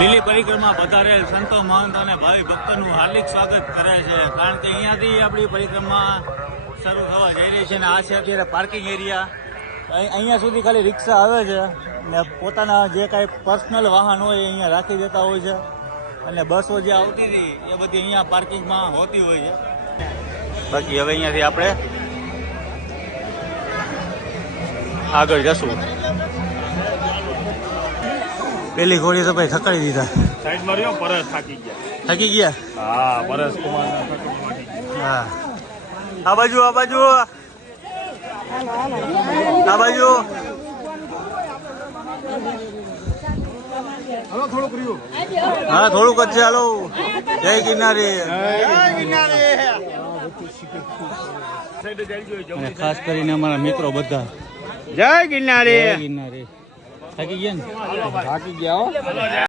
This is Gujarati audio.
લીલી પરિક્રમા પધારેલ સંતો મહંત અને ભાવિ ભક્તોનું હાર્દિક સ્વાગત કરે છે, કારણ કે અહીંયાથી આપણી પરિક્રમા શરૂ થવા જઈ રહી છે અને આ છે અત્યારે પાર્કિંગ એરિયા. અહીંયા સુધી ખાલી રિક્ષા આવે છે ને પોતાના જે કાંઈ પર્સનલ વાહન હોય એ અહીંયા રાખી દેતા હોય છે અને બસો જે આવતી હતી એ બધી અહીંયા પાર્કિંગમાં હોતી હોય છે. બાકી હવે અહીંયાથી આપણે આગળ જશું. પેલી ઘોડી તો ભાઈ થકાડી દીધા. સાઈડ માર્યો પરસ થાકી ગયા. થકી ગયા? હા, પરસ કુમાર. હા, આ બાજુ આ બાજુ આ બાજુ. હાલો થોડુંક રહ્યું. હા, થોડુંક જ છે. હાલો, જય ગિરનારી. અને ખાસ કરીને અમારા મિત્રો બધા જય ગિરનારી. ગિરનારી થાકી ગયા ને? થાકી ગયા.